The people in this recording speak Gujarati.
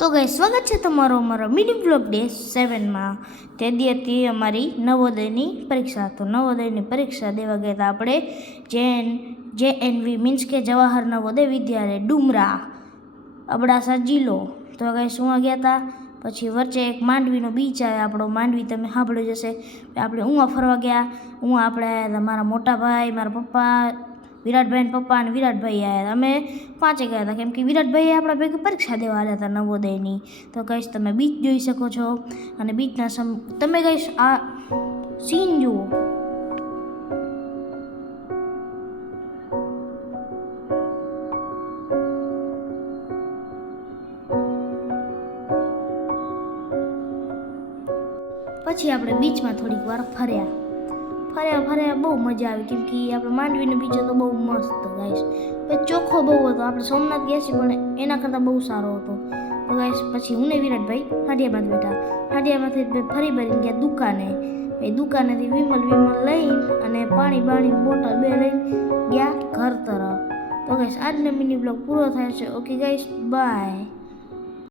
તો ગાઈસ સ્વાગત છે તમારો અમારો મિની બ્લોગ ડે 7માં. તે દી હતી અમારી નવોદયની પરીક્ષા. તો નવોદયની પરીક્ષા દેવા ગયા હતા આપણે JNV મીન્સ કે જવાહર નવોદય વિદ્યાલય ડુમરા, અબડાસા જિલ્લો. તો ગાઈસ હું ગયા હતા. પછી વચ્ચે એક માંડવીનો બીચ આવે આપણો. માંડવી તમે સાંભળ્યું જશે. આપણે ઊંઘા ફરવા ગયા. ઊંઘા આપણે મારા મોટા ભાઈ, મારા પપ્પા, વિરાટભાઈના પપ્પા અને વિરાટભાઈ આવ્યા. અમે 5 ગયા હતા કેમ કે વિરાટભાઈએ આપણા ભેગી પરીક્ષા દેવા આવ્યા હતા નવોદયની. તો કહીશ તમે બીચ જોઈ શકો છો અને બીચના તમે કહીશ આ સીન જુઓ. પછી આપણે બીચમાં થોડીક વાર ફર્યા બહુ મજા આવી કેમ કે આપણે માંડવીનો બીચ હતો બહુ મસ્ત ગાઈશ. પછી ચોખ્ખો બહુ હતો. આપણે સોમનાથ ગયા છીએ પણ એના કરતાં બહુ સારો હતો. તો ગાઈશ પછી હું ને વિરાટભાઈ હાડિયામાં બેઠા. હાડિયામાંથી ફરી ગયા દુકાને. એ દુકાનેથી વિમલ લઈને અને પાણી બોટલ 2 લઈને ગયા ઘર તરફ. તો ગાઈશ આજનો મિની બ્લોગ પૂરો થાય છે. ઓકે ગાઈશ, બાય.